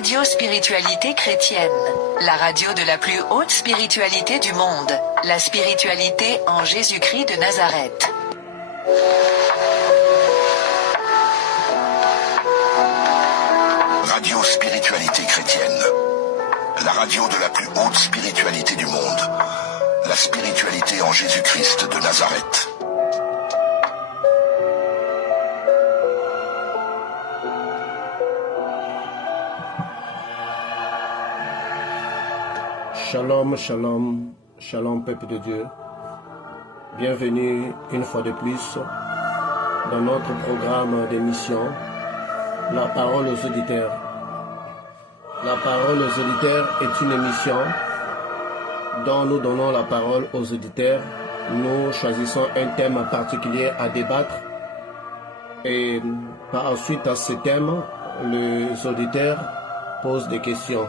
Radio Spiritualité Chrétienne, la radio de la plus haute spiritualité du monde, la spiritualité en Jésus-Christ de Nazareth. Radio Spiritualité Chrétienne, la radio de la plus haute spiritualité du monde, la spiritualité en Jésus-Christ de Nazareth. Shalom, shalom, shalom peuple de Dieu. Bienvenue une fois de plus dans notre programme d'émission La parole aux auditeurs. La parole aux auditeurs est une émission dont nous donnons la parole aux auditeurs. Nous choisissons un thème particulier à débattre et par suite à ce thème, les auditeurs posent des questions.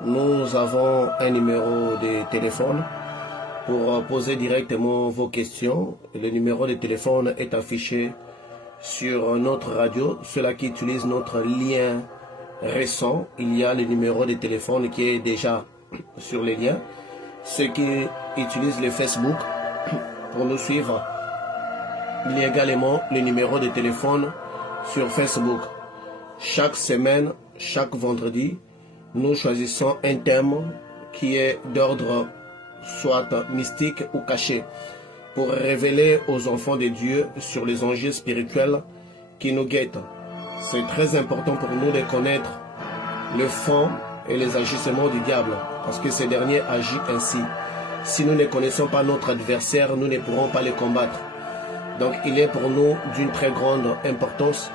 Nous avons un numéro de téléphone pour poser directement vos questions. Le numéro de téléphone est affiché sur notre radio. Ceux-là qui utilisent notre lien récent, il y a le numéro de téléphone qui est déjà sur les liens. Ceux qui utilisent le Facebook pour nous suivre, il y a également le numéro de téléphone sur Facebook. Chaque semaine, chaque vendredi, nous choisissons un thème qui est d'ordre soit mystique ou caché pour révéler aux enfants de Dieu sur les enjeux spirituels qui nous guettent. C'est très important pour nous de connaître le fond et les agissements du diable parce que ce dernier agit ainsi. Si nous ne connaissons pas notre adversaire, nous ne pourrons pas le combattre. Donc il est pour nous d'une très grande importance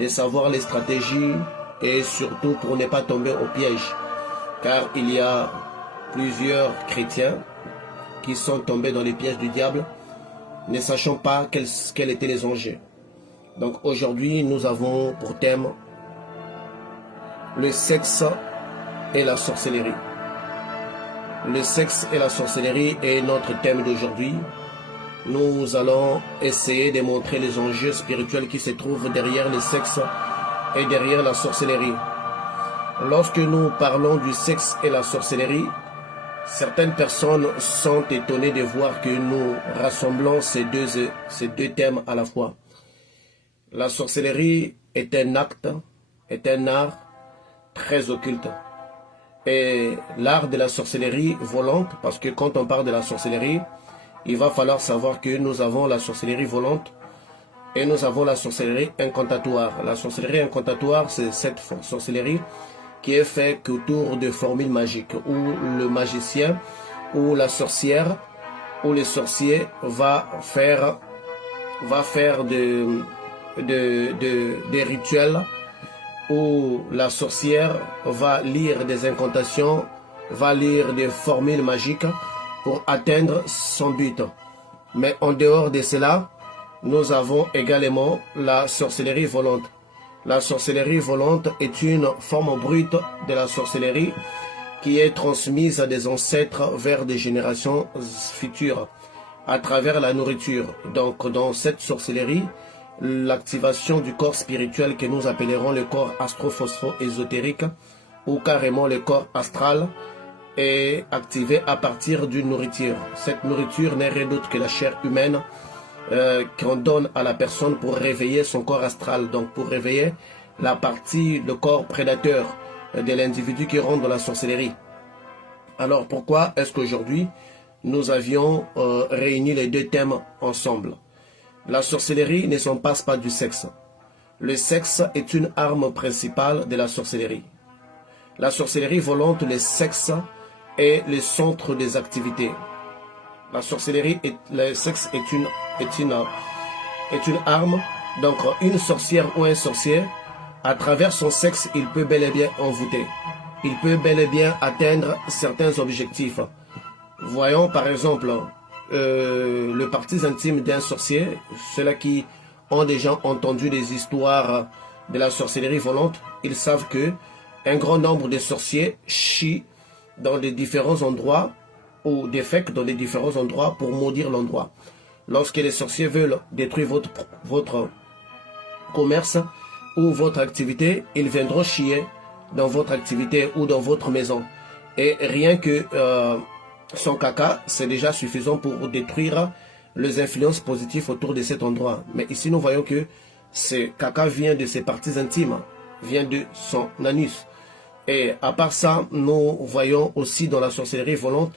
de savoir les stratégies et surtout pour ne pas tomber au piège, car il y a plusieurs chrétiens qui sont tombés dans les pièges du diable, ne sachant pas quels étaient les enjeux. Donc aujourd'hui, nous avons pour thème le sexe et la sorcellerie. Le sexe et la sorcellerie est notre thème d'aujourd'hui. Nous allons essayer de montrer les enjeux spirituels qui se trouvent derrière le sexe et derrière la sorcellerie. Lorsque nous parlons du sexe et la sorcellerie, certaines personnes sont étonnées de voir que nous rassemblons ces deux thèmes à la fois. La sorcellerie est un acte, est un art très occulte. Et l'art de la sorcellerie volante, parce que quand on parle de la sorcellerie, il va falloir savoir que nous avons la sorcellerie volante et nous avons la sorcellerie incantatoire. La sorcellerie incantatoire, c'est cette sorcellerie qui est faite autour de formules magiques, où le magicien ou la sorcière ou le sorcier va faire des rituels, où la sorcière va lire des incantations, va lire des formules magiques pour atteindre son but. Mais en dehors de cela, nous avons également la sorcellerie volante. La sorcellerie volante est une forme brute de la sorcellerie qui est transmise à des ancêtres vers des générations futures à travers la nourriture. Donc dans cette sorcellerie, l'activation du corps spirituel que nous appellerons le corps astro-phospho-ésotérique ou carrément le corps astral est activée à partir d'une nourriture. Cette nourriture n'est rien d'autre que la chair humaine qu'on donne à la personne pour réveiller son corps astral, donc pour réveiller la partie, le corps prédateur de l'individu qui rentre dans la sorcellerie. Alors pourquoi est-ce qu'aujourd'hui nous avions réuni les deux thèmes ensemble? La sorcellerie ne s'en passe pas du sexe. Le sexe est une arme principale de la sorcellerie. La sorcellerie volante, le sexe est le centre des activités. La sorcellerie, le sexe est une arme. Donc une sorcière ou un sorcier, à travers son sexe, il peut bel et bien envoûter. Il peut bel et bien atteindre certains objectifs. Voyons par exemple le parti intime d'un sorcier. Ceux-là qui ont déjà entendu des histoires de la sorcellerie volante, ils savent que un grand nombre de sorciers chient dans les différents endroits ou défèquent dans les différents endroits pour maudire l'endroit. Lorsque les sorciers veulent détruire votre commerce ou votre activité, ils viendront chier dans votre activité ou dans votre maison. Et rien que son caca, c'est déjà suffisant pour détruire les influences positives autour de cet endroit. Mais ici, nous voyons que ce caca vient de ses parties intimes, vient de son anus. Et à part ça, nous voyons aussi dans la sorcellerie volante,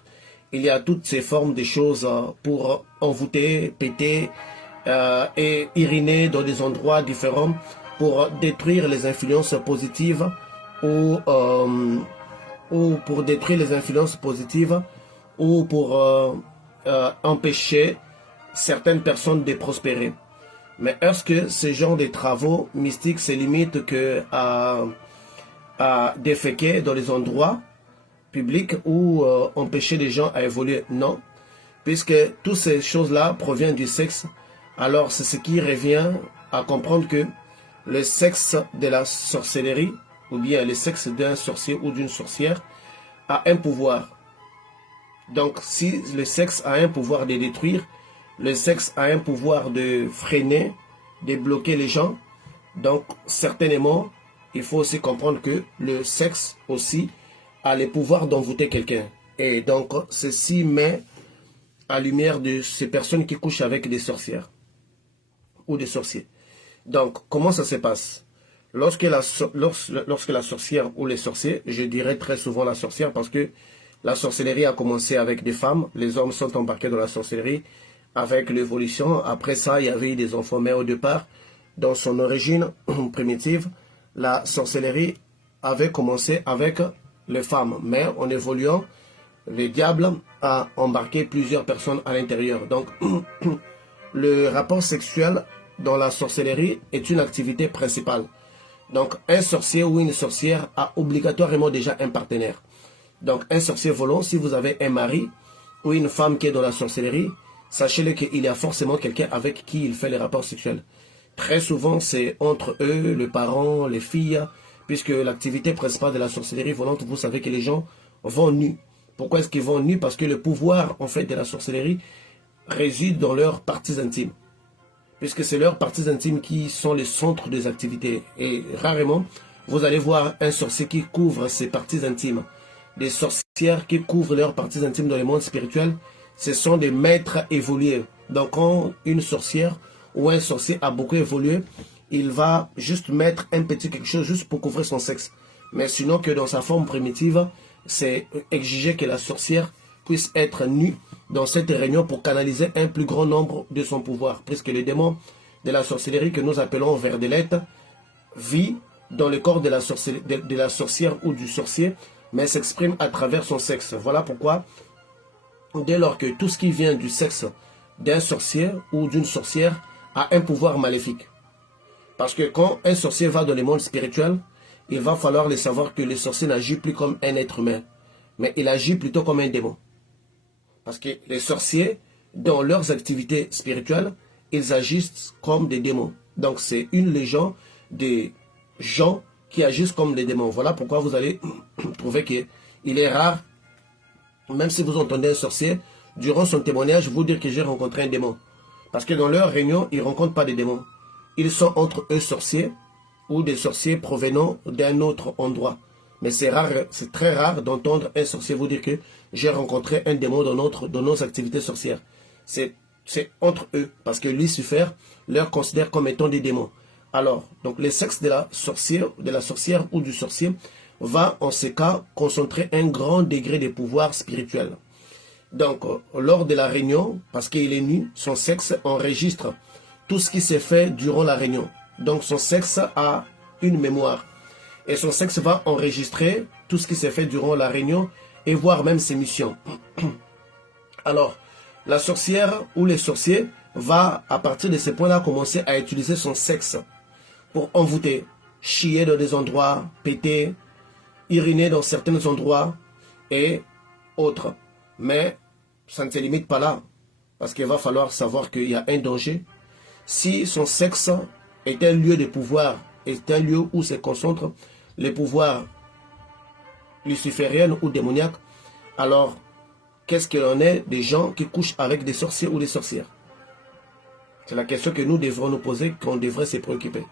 il y a toutes ces formes de choses pour envoûter, péter et uriner dans des endroits différents pour détruire les influences positives ou pour détruire les influences positives ou pour empêcher certaines personnes de prospérer. Mais est-ce que ce genre de travaux mystiques se limitent que à déféquer dans les endroits publics ou empêcher les gens à évoluer? Non, puisque toutes ces choses-là proviennent du sexe. Alors c'est ce qui revient à comprendre que le sexe de la sorcellerie ou bien le sexe d'un sorcier ou d'une sorcière a un pouvoir. Donc si le sexe a un pouvoir de détruire, le sexe a un pouvoir de freiner, de bloquer les gens, donc certainement il faut aussi comprendre que le sexe aussi a le pouvoir d'envoûter quelqu'un. Et donc ceci met à lumière de ces personnes qui couchent avec des sorcières ou des sorciers. Donc comment ça se passe? Lorsque la sorcière ou les sorciers, je dirais très souvent la sorcière parce que la sorcellerie a commencé avec des femmes, les hommes sont embarqués dans la sorcellerie avec l'évolution. Après ça, il y avait des enfants, mais au départ, dans son origine primitive, la sorcellerie avait commencé avec les femmes. Mais en évoluant, le diable a embarqué plusieurs personnes à l'intérieur. Donc, le rapport sexuel dans la sorcellerie est une activité principale. Donc, un sorcier ou une sorcière a obligatoirement déjà un partenaire. Donc, un sorcier volant, si vous avez un mari ou une femme qui est dans la sorcellerie, sachez-le qu'il y a forcément quelqu'un avec qui il fait les rapports sexuels. Très souvent, c'est entre eux, les parents, les filles, puisque l'activité principale de la sorcellerie volante, vous savez que les gens vont nus. Pourquoi est-ce qu'ils vont nus? Parce que le pouvoir, en fait, de la sorcellerie réside dans leurs parties intimes. Puisque c'est leurs parties intimes qui sont le centre des activités. Et rarement, vous allez voir un sorcier qui couvre ses parties intimes. Des sorcières qui couvrent leurs parties intimes dans le monde spirituel, ce sont des maîtres évolués. Donc quand une sorcière ou un sorcier a beaucoup évolué, il va juste mettre un petit quelque chose juste pour couvrir son sexe. Mais sinon que dans sa forme primitive, c'est exigé que la sorcière puisse être nue dans cette réunion pour canaliser un plus grand nombre de son pouvoir. Puisque le démon de la sorcellerie que nous appelons Verdelette vit dans le corps de la sorcière ou du sorcier, mais s'exprime à travers son sexe. Voilà pourquoi, dès lors que tout ce qui vient du sexe d'un sorcier ou d'une sorcière a un pouvoir maléfique. Parce que quand un sorcier va dans le monde spirituel, il va falloir le savoir que le sorcier n'agit plus comme un être humain, mais il agit plutôt comme un démon. Parce que les sorciers, dans leurs activités spirituelles, ils agissent comme des démons. Donc c'est une légende des gens qui agissent comme des démons. Voilà pourquoi vous allez trouver qu'il est rare, même si vous entendez un sorcier, durant son témoignage, vous dire que j'ai rencontré un démon. Parce que dans leur réunion, ils ne rencontrent pas des démons. Ils sont entre eux sorciers ou des sorciers provenant d'un autre endroit. Mais c'est rare, c'est très rare d'entendre un sorcier vous dire que j'ai rencontré un démon dans nos activités sorcières. C'est entre eux, parce que Lucifer leur considère comme étant des démons. Alors, donc le sexe de la sorcière ou du sorcier va en ce cas concentrer un grand degré de pouvoir spirituel. Donc, lors de la réunion, parce qu'il est nu, son sexe enregistre tout ce qui s'est fait durant la réunion. Donc, son sexe a une mémoire. Et son sexe va enregistrer tout ce qui s'est fait durant la réunion et voir même ses missions. Alors, la sorcière ou les sorciers va, à partir de ce point-là, commencer à utiliser son sexe pour envoûter, chier dans des endroits, péter, uriner dans certains endroits et autres. Mais ça ne se limite pas là, parce qu'il va falloir savoir qu'il y a un danger. Si son sexe est un lieu de pouvoir, est un lieu où se concentrent les pouvoirs lucifériens ou démoniaques, alors qu'est-ce qu'il en est des gens qui couchent avec des sorciers ou des sorcières? C'est la question que nous devrons nous poser, qu'on devrait se préoccuper.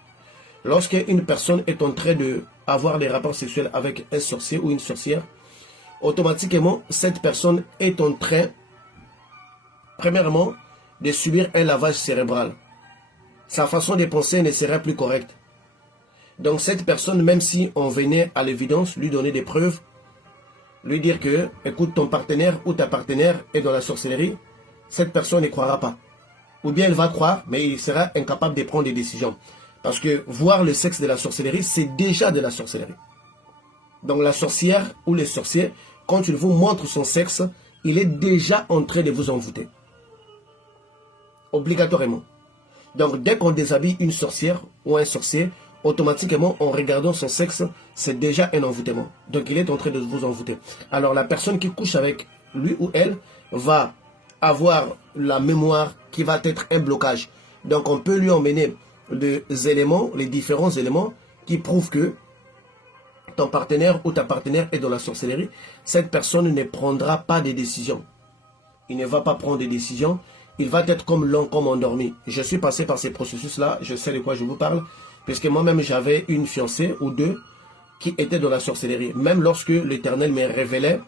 Lorsqu'une personne est en train d'avoir des rapports sexuels avec un sorcier ou une sorcière, automatiquement, cette personne est en train, premièrement, de subir un lavage cérébral. Sa façon de penser ne serait plus correcte. Donc cette personne, même si on venait à l'évidence lui donner des preuves, lui dire que, écoute, ton partenaire ou ta partenaire est dans la sorcellerie, cette personne ne croira pas. Ou bien elle va croire, mais il sera incapable de prendre des décisions. Parce que voir le sexe de la sorcellerie, c'est déjà de la sorcellerie. Donc la sorcière ou les sorciers, quand il vous montre son sexe, il est déjà en train de vous envoûter. Obligatoirement. Donc dès qu'on déshabille une sorcière ou un sorcier, automatiquement en regardant son sexe, c'est déjà un envoûtement. Donc il est en train de vous envoûter. Alors la personne qui couche avec lui ou elle va avoir la mémoire qui va être un blocage. Donc on peut lui emmener des éléments, les différents éléments qui prouvent que ton partenaire ou ta partenaire est dans la sorcellerie. Cette personne ne prendra pas de décision. Il ne va pas prendre de décision. Il va être comme lent, comme endormi. Je suis passé par ces processus-là. Je sais de quoi je vous parle. Puisque moi-même, j'avais une fiancée ou deux qui étaient dans la sorcellerie. Même lorsque l'Éternel me révélait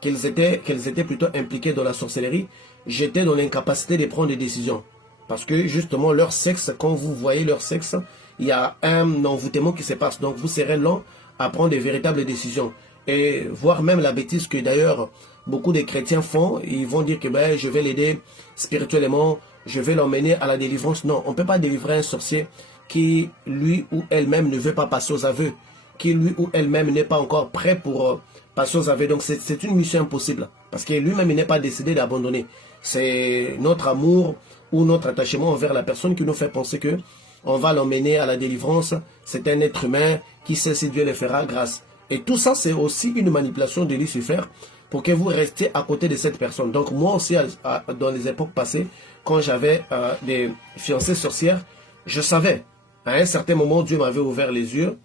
qu'elles étaient plutôt impliquées dans la sorcellerie, j'étais dans l'incapacité de prendre des décisions. Parce que justement, leur sexe, quand vous voyez leur sexe, il y a un envoûtement qui se passe. Donc, vous serez lent à prendre de véritables décisions. Et voir même la bêtise que d'ailleurs, beaucoup de chrétiens font. Ils vont dire que ben, je vais l'aider spirituellement, je vais l'emmener à la délivrance. Non, on ne peut pas délivrer un sorcier qui, lui ou elle-même, ne veut pas passer aux aveux, qui, lui ou elle-même, n'est pas encore prêt pour passer aux aveux. Donc, c'est une mission impossible, parce que lui-même, il n'est pas décidé d'abandonner. C'est notre amour ou notre attachement envers la personne qui nous fait penser que on va l'emmener à la délivrance. C'est un être humain qui sait si Dieu le fera grâce. Et tout ça, c'est aussi une manipulation de Lucifer pour que vous restiez à côté de cette personne. Donc, moi aussi, dans les époques passées, quand j'avais des fiancées sorcières, je savais. À un certain moment, Dieu m'avait ouvert les yeux.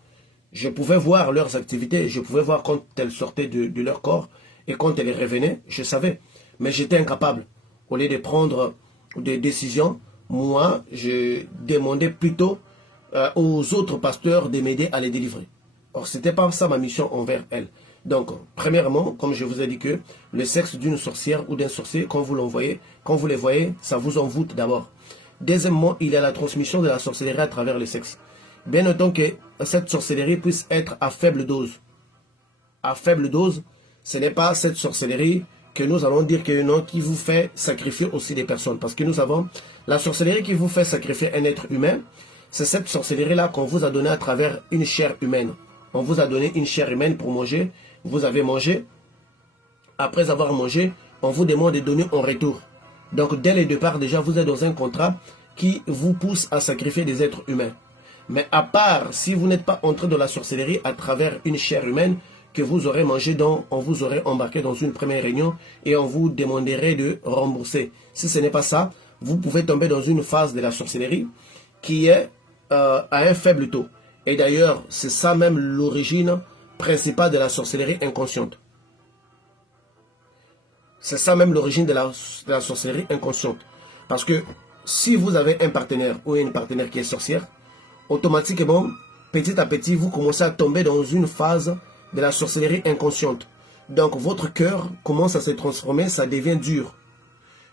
Je pouvais voir leurs activités. Je pouvais voir quand elles sortaient de leur corps et quand elles revenaient. Je savais. Mais j'étais incapable. Au lieu de prendre des décisions, moi, je demandais plutôt aux autres pasteurs de m'aider à les délivrer. Or, ce n'était pas ça ma mission envers elles. Donc, premièrement, comme je vous ai dit que le sexe d'une sorcière ou d'un sorcier, quand vous les voyez, ça vous envoûte d'abord. Deuxièmement, il y a la transmission de la sorcellerie à travers le sexe. Bien autant que cette sorcellerie puisse être à faible dose. À faible dose, ce n'est pas cette sorcellerie que nous allons dire que non, qui vous fait sacrifier aussi des personnes. Parce que nous avons la sorcellerie qui vous fait sacrifier un être humain. C'est cette sorcellerie-là qu'on vous a donnée à travers une chair humaine. On vous a donné une chair humaine pour manger. Vous avez mangé. Après avoir mangé, on vous demande de donner en retour. Donc, dès le départ, déjà, vous êtes dans un contrat qui vous pousse à sacrifier des êtres humains. Mais à part, si vous n'êtes pas entré dans la sorcellerie à travers une chair humaine que vous aurez mangé, on vous aurait embarqué dans une première réunion et on vous demanderait de rembourser. Si ce n'est pas ça, vous pouvez tomber dans une phase de la sorcellerie qui est à un faible taux. Et d'ailleurs, c'est ça même l'origine principale de la sorcellerie inconsciente. C'est ça même l'origine de la sorcellerie inconsciente. Parce que si vous avez un partenaire ou une partenaire qui est sorcière, automatiquement, petit à petit, vous commencez à tomber dans une phase de la sorcellerie inconsciente. Donc, votre cœur commence à se transformer, ça devient dur.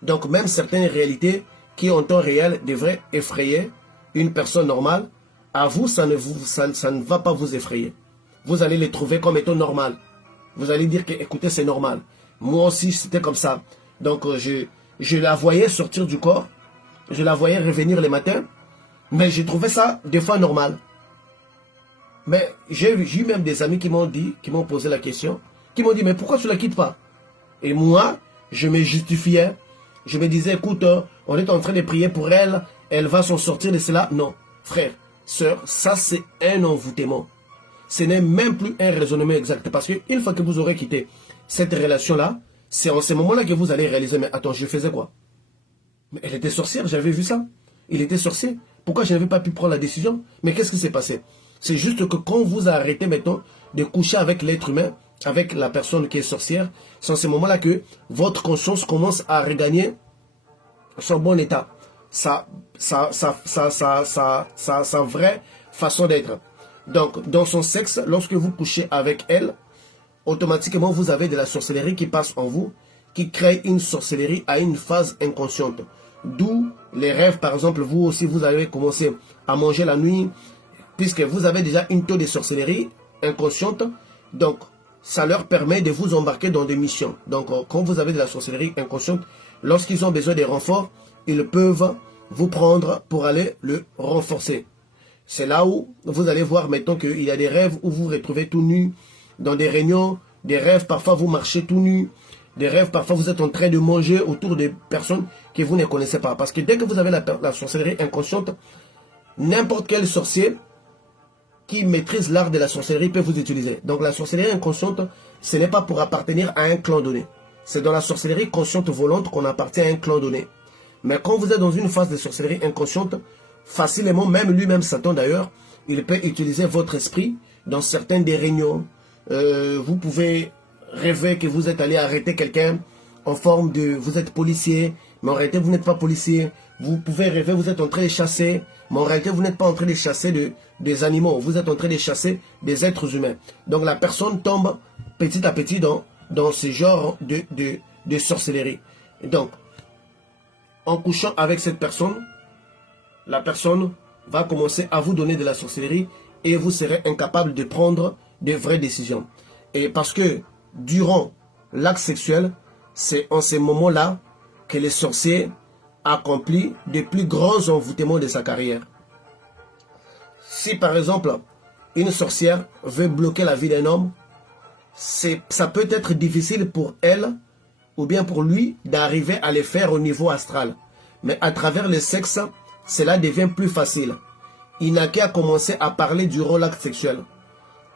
Donc, même certaines réalités qui, en temps réel, devraient effrayer une personne normale, à vous, ça ne va pas vous effrayer. Vous allez les trouver comme étant normal. Vous allez dire que, écoutez, c'est normal. Moi aussi, c'était comme ça. Donc, je la voyais sortir du corps. Je la voyais revenir le matin. Mais j'ai trouvé ça, des fois, normal. Mais j'ai eu même des amis qui m'ont posé la question, qui m'ont dit, mais pourquoi tu ne la quittes pas? Et moi, je me justifiais. Je me disais, écoute, on est en train de prier pour elle, elle va s'en sortir de cela. Non, frère, sœur, ça c'est un envoûtement. Ce n'est même plus un raisonnement exact. Parce qu'une fois que vous aurez quitté cette relation-là, c'est en ce moment-là que vous allez réaliser, mais attends, je faisais quoi? Mais elle était sorcière, j'avais vu ça. Il était sorcier. Pourquoi je n'avais pas pu prendre la décision? Mais qu'est-ce qui s'est passé? C'est juste que quand vous arrêtez maintenant de coucher avec l'être humain, avec la personne qui est sorcière, c'est en ce moment-là que votre conscience commence à regagner son bon état. Sa vraie façon d'être. Donc, dans son sexe, lorsque vous couchez avec elle, automatiquement, vous avez de la sorcellerie qui passe en vous, qui crée une sorcellerie à une phase inconsciente. D'où les rêves, par exemple, vous aussi, vous avez commencé à manger la nuit, puisque vous avez déjà une taux de sorcellerie inconsciente. Donc, ça leur permet de vous embarquer dans des missions. Donc, quand vous avez de la sorcellerie inconsciente, lorsqu'ils ont besoin de renforts, ils peuvent vous prendre pour aller le renforcer. C'est là où vous allez voir maintenant qu'il y a des rêves où vous vous retrouvez tout nu, dans des réunions, des rêves, parfois vous marchez tout nu, des rêves, parfois vous êtes en train de manger autour de personnes que vous ne connaissez pas. Parce que dès que vous avez la sorcellerie inconsciente, n'importe quel sorcier qui maîtrise l'art de la sorcellerie peut vous utiliser. Donc la sorcellerie inconsciente, ce n'est pas pour appartenir à un clan donné. C'est dans la sorcellerie consciente volante qu'on appartient à un clan donné. Mais quand vous êtes dans une phase de sorcellerie inconsciente, facilement, même lui-même Satan d'ailleurs, il peut utiliser votre esprit dans certaines des réunions. Vous pouvez rêver que vous êtes allé arrêter quelqu'un en forme de... Vous êtes policier, mais en réalité vous n'êtes pas policier. Vous pouvez rêver, vous êtes en train de chasser, mais en réalité vous n'êtes pas en train de chasser des animaux. Vous êtes en train de chasser des êtres humains. Donc la personne tombe petit à petit dans ce genre de sorcellerie. Et donc, en couchant avec cette personne, la personne va commencer à vous donner de la sorcellerie et vous serez incapable de prendre de vraies décisions. Et parce que durant l'acte sexuel, c'est en ces moments-là que les sorciers accomplissent de plus grands envoûtements de sa carrière. Si par exemple, une sorcière veut bloquer la vie d'un homme, ça peut être difficile pour elle ou bien pour lui d'arriver à le faire au niveau astral. Mais à travers le sexe, cela devient plus facile. Il n'a qu'à commencer à parler durant l'acte sexuel.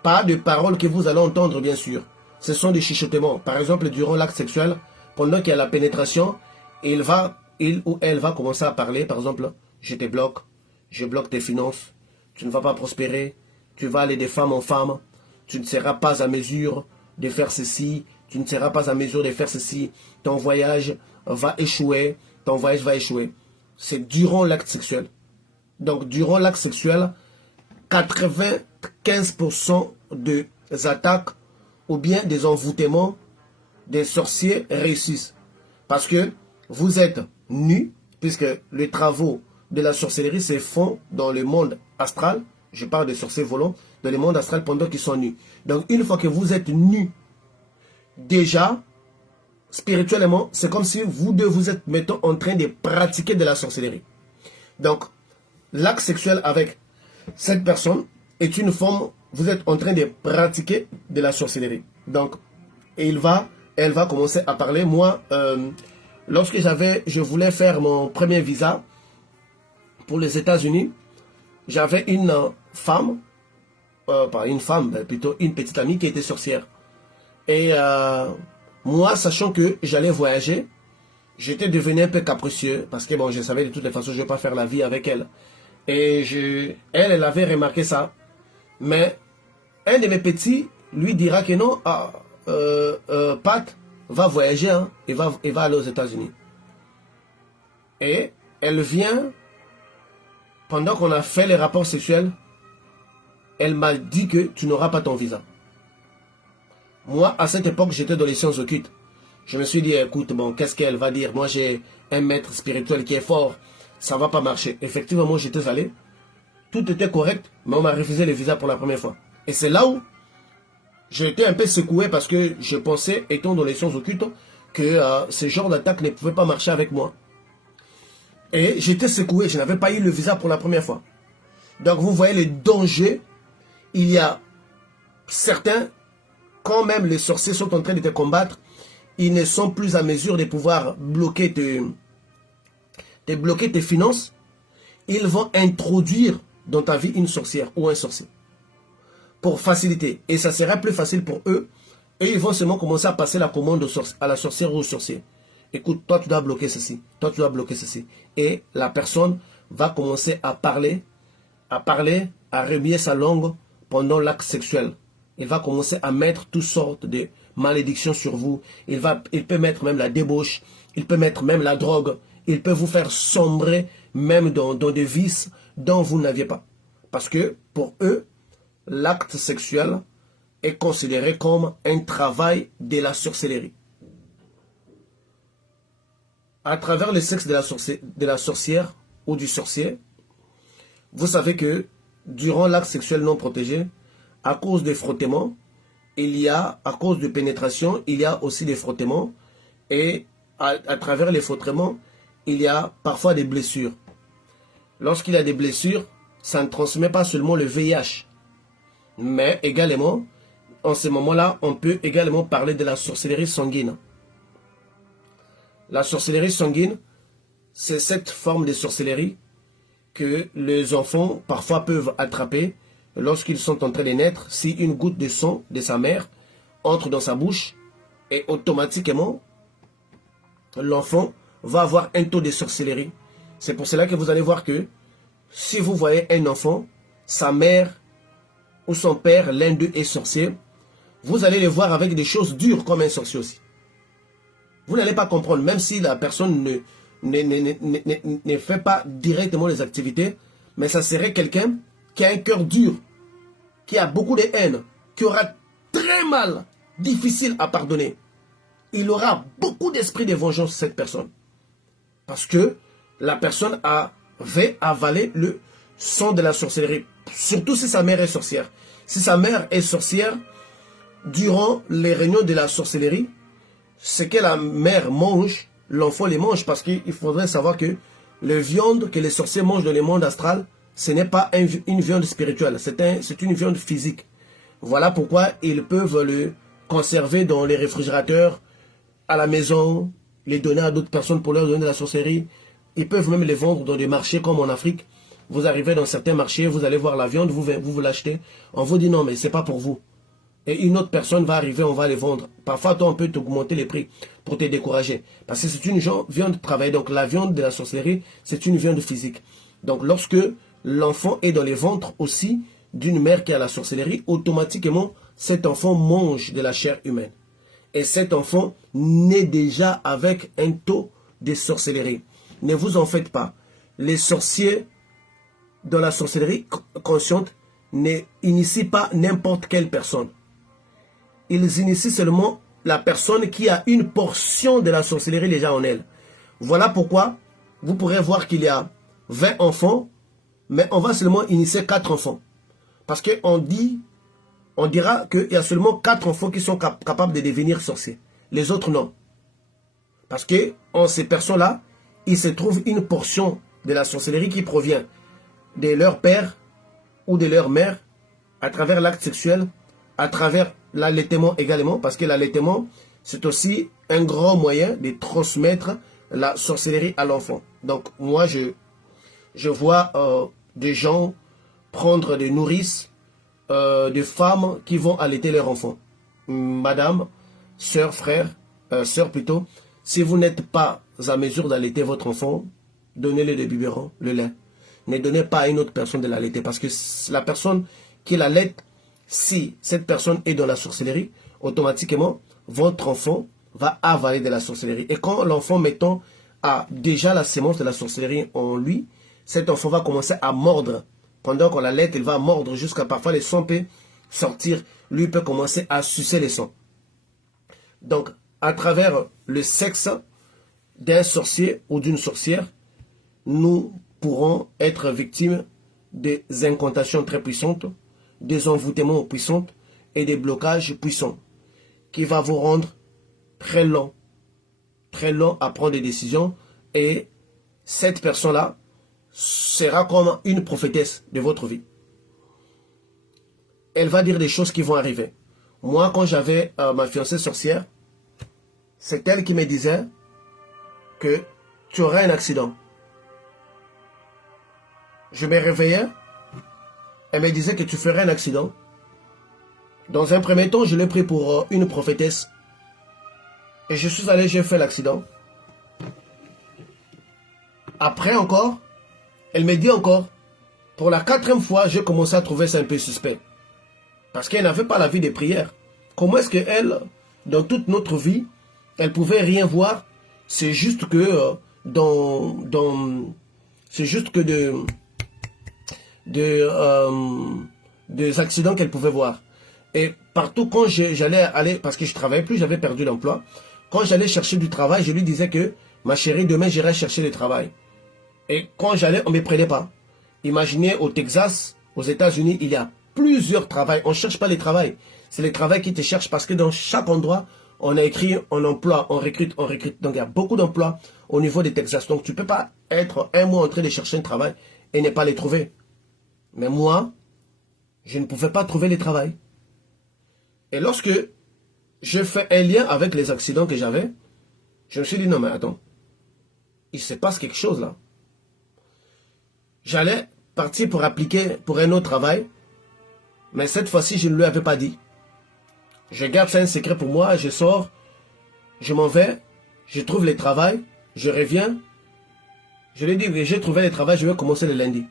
Pas de paroles que vous allez entendre, bien sûr. Ce sont des chuchotements. Par exemple, durant l'acte sexuel, pendant qu'il y a la pénétration, il ou elle va commencer à parler. Par exemple, je te bloque, je bloque tes finances, tu ne vas pas prospérer, tu vas aller de femme en femme, tu ne seras pas à mesure de faire ceci, tu ne seras pas à mesure de faire ceci, ton voyage va échouer, ton voyage va échouer. C'est durant l'acte sexuel. Donc, durant l'acte sexuel, 95% des attaques ou bien des envoûtements des sorciers réussissent. Parce que vous êtes nus, puisque les travaux de la sorcellerie se font dans le monde astral. Je parle de sorciers volants, dans le monde astral pendant qu'ils sont nus. Donc, une fois que vous êtes nus, déjà, spirituellement, c'est comme si vous deux vous êtes, mettons, en train de pratiquer de la sorcellerie. Donc, l'acte sexuel avec cette personne est une forme, vous êtes en train de pratiquer de la sorcellerie. Donc, elle va commencer à parler. Moi, lorsque je voulais faire mon premier visa pour les États-Unis, j'avais une femme, pas une femme, mais plutôt une petite amie qui était sorcière. Et moi, sachant que j'allais voyager, j'étais devenu un peu capricieux parce que bon, je savais de toutes les façons, je ne vais pas faire la vie avec elle. Et elle avait remarqué ça. Mais un de mes petits lui dira que non, Pat va voyager, hein, il va aller aux États-Unis. Et elle vient, pendant qu'on a fait les rapports sexuels, elle m'a dit que tu n'auras pas ton visa. Moi, à cette époque, j'étais dans les sciences occultes. Je me suis dit, écoute, bon, qu'est-ce qu'elle va dire? Moi, j'ai un maître spirituel qui est fort. Ça ne va pas marcher. Effectivement, moi, j'étais allé. Tout était correct, mais on m'a refusé le visa pour la première fois. Et c'est là où j'ai été un peu secoué parce que je pensais, étant dans les sciences occultes, que ce genre d'attaque ne pouvait pas marcher avec moi. Et j'étais secoué. Je n'avais pas eu le visa pour la première fois. Donc, vous voyez le danger. Il y a certains... Quand même les sorciers sont en train de te combattre, ils ne sont plus à mesure de pouvoir bloquer tes finances. Ils vont introduire dans ta vie une sorcière ou un sorcier pour faciliter. Et ça sera plus facile pour eux. Et ils vont seulement commencer à passer la commande à la sorcière ou au sorcier. Écoute, toi tu dois bloquer ceci, toi tu dois bloquer ceci. Et la personne va commencer à parler, à remuer sa langue pendant l'acte sexuel. Il va commencer à mettre toutes sortes de malédictions sur vous. Il peut mettre même la débauche. Il peut mettre même la drogue. Il peut vous faire sombrer même dans des vices dont vous n'aviez pas. Parce que pour eux, l'acte sexuel est considéré comme un travail de la sorcellerie. À travers le sexe de la sorcière ou du sorcier, vous savez que durant l'acte sexuel non protégé, à cause des frottements, à cause de pénétration, il y a aussi des frottements. Et à travers les frottements, il y a parfois des blessures. Lorsqu'il y a des blessures, ça ne transmet pas seulement le VIH. Mais également, en ce moment-là, on peut également parler de la sorcellerie sanguine. La sorcellerie sanguine, c'est cette forme de sorcellerie que les enfants parfois peuvent attraper lorsqu'ils sont en train de naître. Si une goutte de sang de sa mère entre dans sa bouche, et automatiquement, l'enfant va avoir un taux de sorcellerie. C'est pour cela que vous allez voir que si vous voyez un enfant, sa mère ou son père, l'un d'eux est sorcier, vous allez le voir avec des choses dures comme un sorcier aussi. Vous n'allez pas comprendre, même si la personne ne fait pas directement les activités, mais ça serait quelqu'un qui a un cœur dur, qui a beaucoup de haine, qui aura très mal, difficile à pardonner. Il aura beaucoup d'esprit de vengeance, cette personne. Parce que la personne avait avalé le sang de la sorcellerie. Surtout si sa mère est sorcière. Si sa mère est sorcière, durant les réunions de la sorcellerie, ce que la mère mange, l'enfant les mange. Parce qu'il faudrait savoir que la viande que les sorciers mangent dans le monde astral, ce n'est pas une viande spirituelle, c'est une viande physique. Voilà pourquoi ils peuvent le conserver dans les réfrigérateurs, à la maison, les donner à d'autres personnes pour leur donner de la sorcellerie. Ils peuvent même les vendre dans des marchés comme en Afrique. Vous arrivez dans certains marchés, vous allez voir la viande, vous l'achetez. On vous dit non, mais c'est pas pour vous. Et une autre personne va arriver, on va les vendre. Parfois, toi, on peut t'augmenter les prix pour te décourager. Parce que c'est une viande travaillée. Donc, la viande de la sorcellerie, c'est une viande physique. Donc, lorsque l'enfant est dans les ventres aussi d'une mère qui a la sorcellerie, automatiquement, cet enfant mange de la chair humaine. Et cet enfant naît déjà avec un taux de sorcellerie. Ne vous en faites pas. Les sorciers dans la sorcellerie consciente n'initient pas n'importe quelle personne. Ils initient seulement la personne qui a une portion de la sorcellerie déjà en elle. Voilà pourquoi vous pourrez voir qu'il y a 20 enfants, mais on va seulement initier 4 enfants. Parce qu'on dira qu'il y a seulement 4 enfants qui sont capables de devenir sorciers. Les autres, non. Parce que en ces personnes-là, il se trouve une portion de la sorcellerie qui provient de leur père ou de leur mère à travers l'acte sexuel, à travers l'allaitement également, parce que l'allaitement, c'est aussi un grand moyen de transmettre la sorcellerie à l'enfant. Donc, moi, je vois des gens prendre des nourrices, des femmes qui vont allaiter leurs enfants. Madame, sœur, frère, sœur plutôt, si vous n'êtes pas à mesure d'allaiter votre enfant, donnez-le des biberons, le lait. Ne donnez pas à une autre personne de l'allaiter, parce que la personne qui l'allaite, si cette personne est dans la sorcellerie, automatiquement, votre enfant va avaler de la sorcellerie. Et quand l'enfant, mettons, a déjà la sémence de la sorcellerie en lui, cet enfant va commencer à mordre. Pendant qu'on l'allaite, il va mordre jusqu'à parfois le sang peut sortir. Lui peut commencer à sucer les sangs. Donc, à travers le sexe d'un sorcier ou d'une sorcière, nous pourrons être victimes des incantations très puissantes, des envoûtements puissants et des blocages puissants qui va vous rendre très lent à prendre des décisions, et cette personne-là sera comme une prophétesse de votre vie. Elle va dire des choses qui vont arriver. Moi, quand j'avais ma fiancée sorcière, c'est elle qui me disait que tu aurais un accident. Je me réveillais, elle me disait que tu ferais un accident. Dans un premier temps, je l'ai pris pour une prophétesse. Et je suis allé, j'ai fait l'accident. Après encore, elle me dit encore, pour la 4e fois, j'ai commencé à trouver ça un peu suspect. Parce qu'elle n'avait pas la vie de prière. Comment est-ce qu'elle, dans toute notre vie, elle pouvait rien voir? C'est juste que des accidents qu'elle pouvait voir. Et partout quand j'allais aller, parce que je ne travaillais plus, j'avais perdu l'emploi, quand j'allais chercher du travail, je lui disais que, ma chérie, demain j'irai chercher le travail. Et quand j'allais, on ne me prenait pas. Imaginez au Texas, aux États-Unis, il y a plusieurs travails. On ne cherche pas les travails. C'est les travails qui te cherchent parce que dans chaque endroit, on a écrit on emploi, on recrute, on recrute. Donc il y a beaucoup d'emplois au niveau des Texas. Donc tu ne peux pas être un mois en train de chercher un travail et ne pas les trouver. Mais moi, je ne pouvais pas trouver les travails. Et lorsque je fais un lien avec les accidents que j'avais, je me suis dit non mais attends, il se passe quelque chose là. J'allais partir pour appliquer pour un autre travail, mais cette fois-ci, je ne lui avais pas dit. Je garde ça un secret pour moi, je sors, je m'en vais, je trouve le travail, je reviens. Je lui ai dit, j'ai trouvé le travail, je vais commencer le lundi.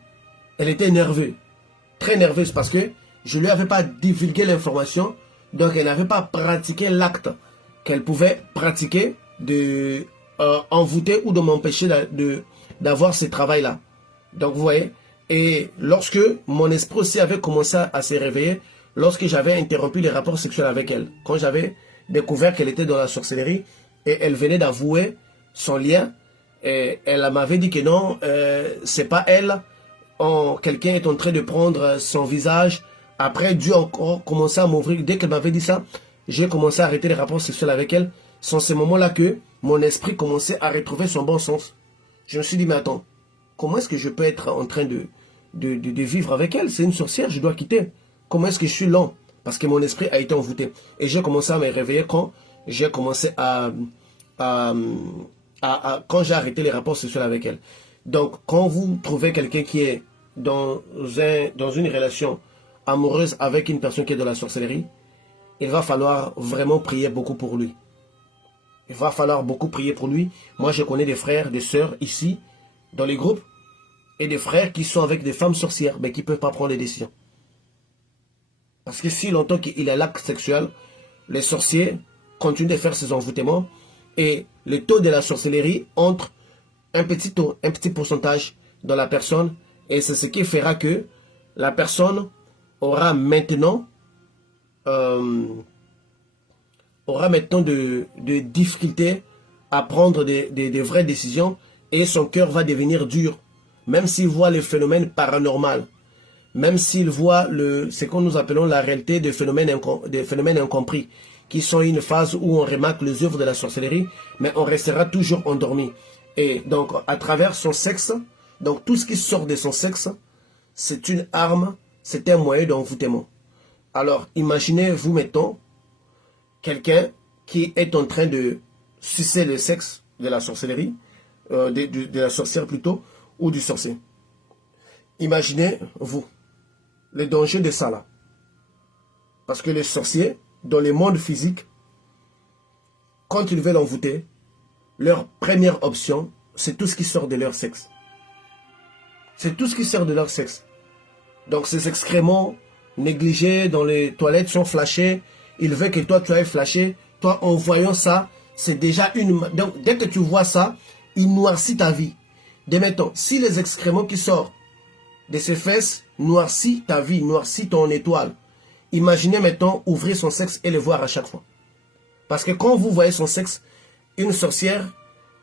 Elle était nerveuse, très nerveuse parce que je ne lui avais pas divulgué l'information, donc elle n'avait pas pratiqué l'acte qu'elle pouvait pratiquer de envoûter ou de m'empêcher d'avoir ce travail-là. Donc vous voyez, et lorsque mon esprit aussi avait commencé à se réveiller, lorsque j'avais interrompu les rapports sexuels avec elle, quand j'avais découvert qu'elle était dans la sorcellerie et elle venait d'avouer son lien, et elle m'avait dit que non, c'est pas elle, quelqu'un est en train de prendre son visage. Après, Dieu a encore commencé à m'ouvrir. Dès qu'elle m'avait dit ça, j'ai commencé à arrêter les rapports sexuels avec elle. C'est ce moment-là que mon esprit commençait à retrouver son bon sens. Je me suis dit, mais attends, comment est-ce que je peux être en train de vivre avec elle? C'est une sorcière, je dois quitter. Comment est-ce que je suis lent? Parce que mon esprit a été envoûté. Et j'ai commencé à me réveiller quand j'ai commencé quand j'ai arrêté les rapports sexuels avec elle. Donc, quand vous trouvez quelqu'un qui est dans une relation amoureuse avec une personne qui est dans la sorcellerie, il va falloir vraiment prier beaucoup pour lui. Il va falloir beaucoup prier pour lui. Moi, je connais des frères, des sœurs ici, dans les groupes, et des frères qui sont avec des femmes sorcières, mais qui ne peuvent pas prendre les décisions. Parce que si longtemps qu'il a l'acte sexuel, les sorciers continuent de faire ces envoûtements, et le taux de la sorcellerie entre un petit taux, un petit pourcentage dans la personne, et c'est ce qui fera que la personne aura maintenant de difficultés à prendre des vraies décisions, et son cœur va devenir dur, même s'il voit les phénomènes paranormaux, même s'il voit ce que nous appelons la réalité des phénomènes incompris, qui sont une phase où on remarque les œuvres de la sorcellerie, mais on restera toujours endormi. Et donc, à travers son sexe, donc tout ce qui sort de son sexe, c'est une arme, c'est un moyen d'envoûtement. Alors, imaginez-vous, mettons, quelqu'un qui est en train de sucer le sexe de la sorcellerie, de la sorcière plutôt, ou du sorcier. Imaginez-vous le danger de ça là. Parce que les sorciers, dans le monde physique, quand ils veulent envoûter, leur première option, c'est tout ce qui sort de leur sexe. C'est tout ce qui sort de leur sexe. Donc ces excréments négligés dans les toilettes sont flashés. Ils veulent que toi tu ailles flasher. Toi, en voyant ça, c'est déjà une... Donc dès que tu vois ça, il noircit ta vie. Dès maintenant, si les excréments qui sortent de ses fesses noircit ta vie, noircit ton étoile, imaginez maintenant ouvrir son sexe et le voir à chaque fois. Parce que quand vous voyez son sexe, une sorcière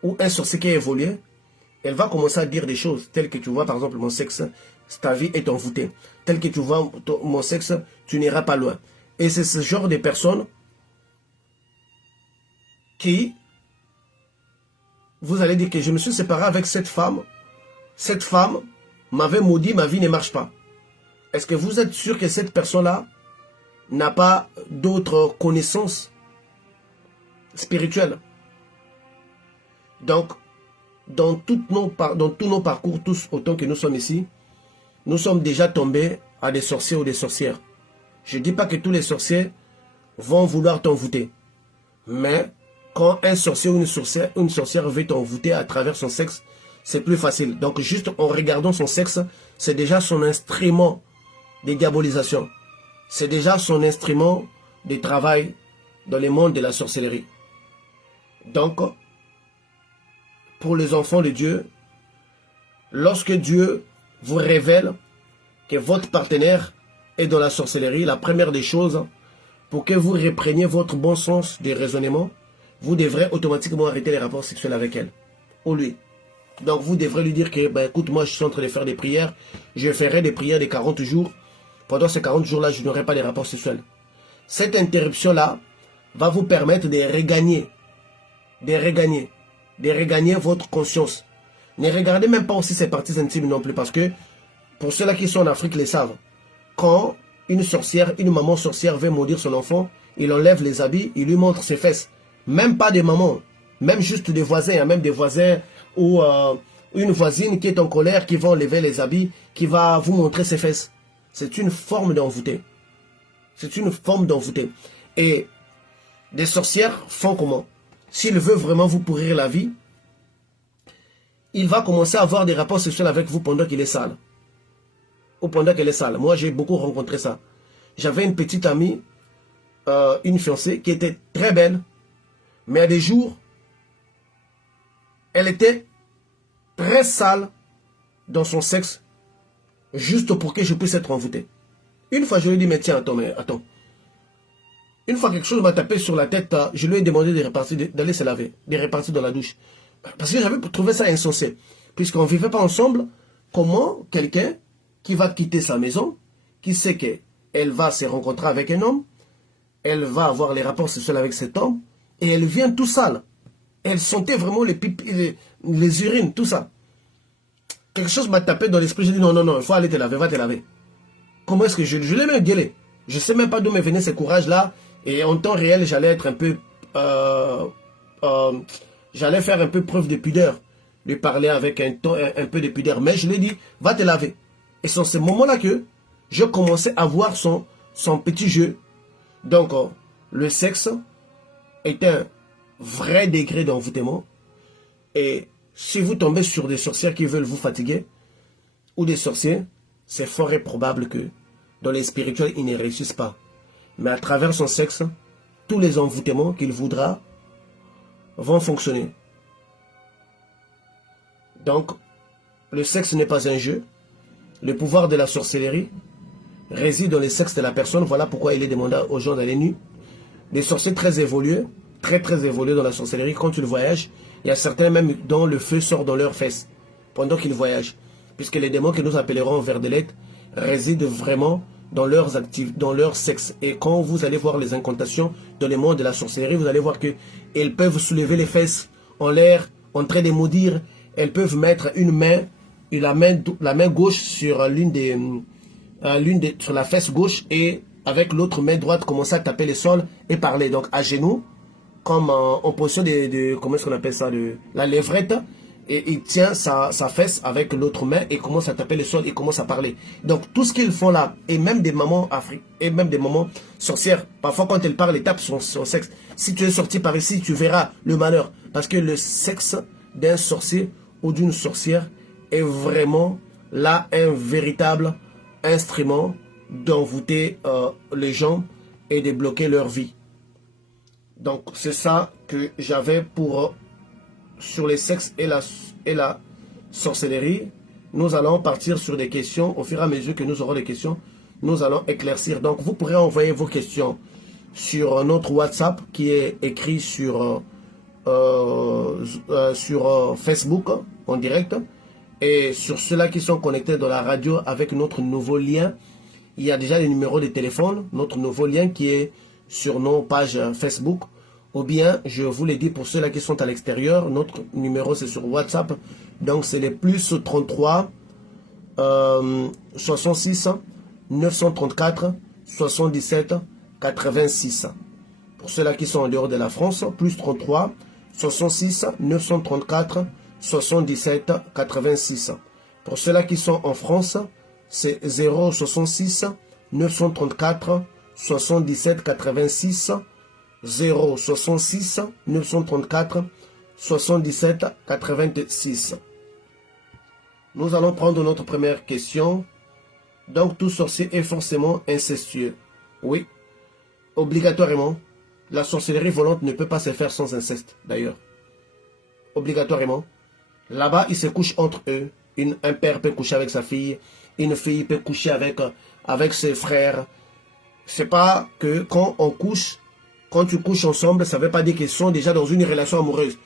ou un sorcier qui a évolué, elle va commencer à dire des choses telles que tu vois par exemple mon sexe, ta vie est envoûtée. Tel que tu vois mon sexe, tu n'iras pas loin. Et c'est ce genre de personnes qui, vous allez dire que je me suis séparé avec cette femme m'avait maudit, ma vie ne marche pas. Est-ce que vous êtes sûr que cette personne-là n'a pas d'autres connaissances spirituelles? Donc, dans tous nos parcours, tous autant que nous sommes ici, nous sommes déjà tombés à des sorciers ou des sorcières. Je ne dis pas que tous les sorciers vont vouloir t'envoûter. Mais quand un sorcier ou une sorcière veut t'envoûter à travers son sexe, c'est plus facile. Donc juste en regardant son sexe, c'est déjà son instrument de diabolisation. C'est déjà son instrument de travail dans le monde de la sorcellerie. Donc, pour les enfants de Dieu, lorsque Dieu vous révèle que votre partenaire est dans la sorcellerie, la première des choses, pour que vous repreniez votre bon sens de raisonnement, vous devrez automatiquement arrêter les rapports sexuels avec elle, ou lui. Donc vous devrez lui dire que, ben, écoute, moi je suis en train de faire des prières, je ferai des prières de 40 jours, pendant ces 40 jours-là, je n'aurai pas de rapports sexuels. Cette interruption-là va vous permettre de regagner votre conscience. Ne regardez même pas aussi ses parties intimes non plus, parce que, pour ceux-là qui sont en Afrique les savent, quand une maman sorcière veut maudire son enfant, il enlève les habits, il lui montre ses fesses. Même pas des mamans, même juste des voisins, même des voisins ou une voisine qui est en colère, qui va enlever les habits, qui va vous montrer ses fesses. C'est une forme d'envoûter. C'est une forme d'envoûter. Et des sorcières font comment? S'il veut vraiment vous pourrir la vie, il va commencer à avoir des rapports sexuels avec vous pendant qu'il est sale. Ou pendant qu'elle est sale. Moi, j'ai beaucoup rencontré ça. J'avais une petite amie, une fiancée, qui était très belle. Mais à des jours, elle était très sale dans son sexe, juste pour que je puisse être envoûté. Une fois, je lui ai dit, mais tiens, attends. Une fois quelque chose m'a tapé sur la tête, je lui ai demandé d'aller se laver, de repartir dans la douche. Parce que j'avais trouvé ça insensé. Puisqu'on ne vivait pas ensemble, comment quelqu'un qui va quitter sa maison, qui sait qu'elle va se rencontrer avec un homme, elle va avoir les rapports sexuels avec cet homme, et elle vient tout sale. Elle sentait vraiment les urines, tout ça. Quelque chose m'a tapé dans l'esprit, j'ai dit non, il faut aller te laver, va te laver. Comment est-ce que je l'ai même gueulé? Je ne sais même pas d'où me venait ce courage-là, et en temps réel, j'allais être un peu... j'allais faire un peu preuve de pudeur, lui parler avec un peu de pudeur, mais je lui ai dit, va te laver. Et c'est en ce moment-là que je commençais à voir son petit jeu. Donc, le sexe est un vrai degré d'envoûtement. Et si vous tombez sur des sorcières qui veulent vous fatiguer, ou des sorciers, c'est fort et probable que dans les spirituels, ils ne réussissent pas. Mais à travers son sexe, tous les envoûtements qu'il voudra vont fonctionner. Donc, le sexe n'est pas un jeu. Le pouvoir de la sorcellerie réside dans le sexe de la personne. Voilà pourquoi il est demandé aux gens d'aller nus. Des sorciers très évolués, très évolués dans la sorcellerie, quand ils voyagent, il y a certains même dont le feu sort dans leurs fesses pendant qu'ils voyagent. Puisque les démons que nous appellerons verdelètes résident vraiment dans leur sexe. Et quand vous allez voir les incantations dans le monde de la sorcellerie, vous allez voir qu'elles peuvent soulever les fesses en l'air, en train de maudire. Elles peuvent mettre une main, la main gauche sur sur la fesse gauche et avec l'autre main droite commencer à taper le sol et parler. Donc à genoux, comme en position comment est-ce qu'on appelle ça, de la levrette. Et il tient sa fesse avec l'autre main et commence à taper le sol et commence à parler. Donc tout ce qu'ils font là, et même des mamans et même des mamans sorcières, parfois quand elles parlent, elles tapent son sexe. Si tu es sorti par ici, tu verras le malheur. Parce que le sexe d'un sorcier ou d'une sorcière est vraiment là un véritable instrument d'envoûter les gens et de bloquer leur vie. Donc c'est ça que j'avais pour... sur les sexes et la sorcellerie. Nous allons partir sur des questions. Au fur et à mesure que nous aurons des questions, nous allons éclaircir. Donc, vous pourrez envoyer vos questions sur notre WhatsApp qui est écrit sur Facebook en direct. Et sur ceux-là qui sont connectés dans la radio avec notre nouveau lien, il y a déjà les numéros de téléphone, notre nouveau lien qui est sur nos pages Facebook. Ou bien, je vous l'ai dit pour ceux-là qui sont à l'extérieur, notre numéro c'est sur WhatsApp. Donc c'est les plus 33 66 934 77 86. Pour ceux-là qui sont en dehors de la France, plus 33 66 934 77 86. Pour ceux-là qui sont en France, c'est 066 934 77 86. 066 934 77 86. Nous allons prendre notre première question. Donc, tout sorcier est forcément incestueux. Oui, obligatoirement. La sorcellerie volante ne peut pas se faire sans inceste, d'ailleurs. Obligatoirement. Là-bas, ils se couchent entre eux. Un père peut coucher avec sa fille. une fille peut coucher avec ses frères. C'est pas que quand tu couches ensemble, ça veut pas dire qu'ils sont déjà dans une relation amoureuse.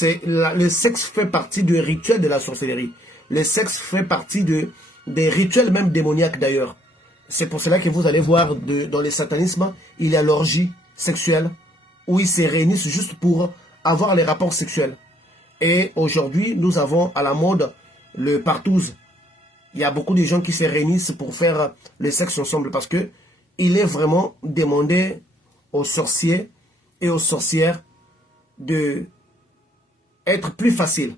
Le sexe fait partie du rituel de la sorcellerie. Le sexe fait partie des rituels même démoniaques d'ailleurs. C'est pour cela que vous allez voir dans le satanisme, il y a l'orgie sexuelle où ils se réunissent juste pour avoir les rapports sexuels. Et aujourd'hui, nous avons à la mode le partouze. Il y a beaucoup de gens qui se réunissent pour faire le sexe ensemble parce que il est vraiment demandé aux sorciers et aux sorcières de être plus facile.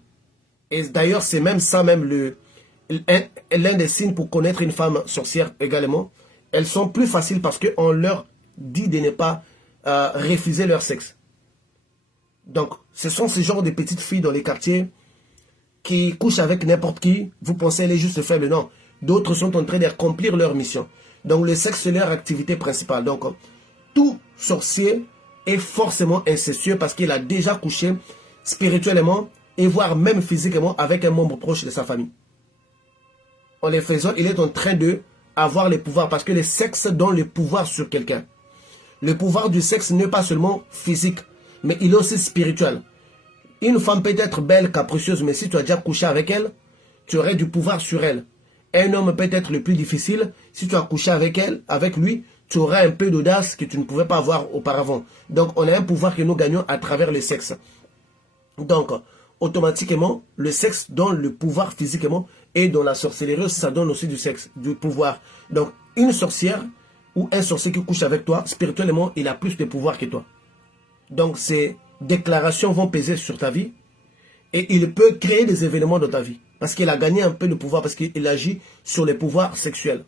Et d'ailleurs, c'est même ça, l'un des signes pour connaître une femme sorcière également. Elles sont plus faciles parce qu'on leur dit de ne pas refuser leur sexe. Donc, ce sont ce genre de petites filles dans les quartiers qui couchent avec n'importe qui. Vous pensez qu'elle est juste faible? Non. D'autres sont en train d'accomplir leur mission. Donc, le sexe, c'est leur activité principale. Donc, tout sorcier est forcément incestueux parce qu'il a déjà couché spirituellement et voire même physiquement avec un membre proche de sa famille. En les faisant, il est en train de avoir le pouvoir parce que le sexe donne le pouvoir sur quelqu'un. Le pouvoir du sexe n'est pas seulement physique, mais il est aussi spirituel. Une femme peut être belle, capricieuse, mais si tu as déjà couché avec elle, tu aurais du pouvoir sur elle. Un homme peut être le plus difficile, si tu as couché avec lui, tu auras un peu d'audace que tu ne pouvais pas avoir auparavant. Donc, on a un pouvoir que nous gagnons à travers le sexe. Donc, automatiquement, le sexe donne le pouvoir physiquement et dans la sorcellerie, ça donne aussi du pouvoir. Donc, une sorcière ou un sorcier qui couche avec toi, spirituellement, il a plus de pouvoir que toi. Donc, ces déclarations vont peser sur ta vie et il peut créer des événements dans ta vie parce qu'il a gagné un peu de pouvoir, parce qu'il agit sur les pouvoirs sexuels.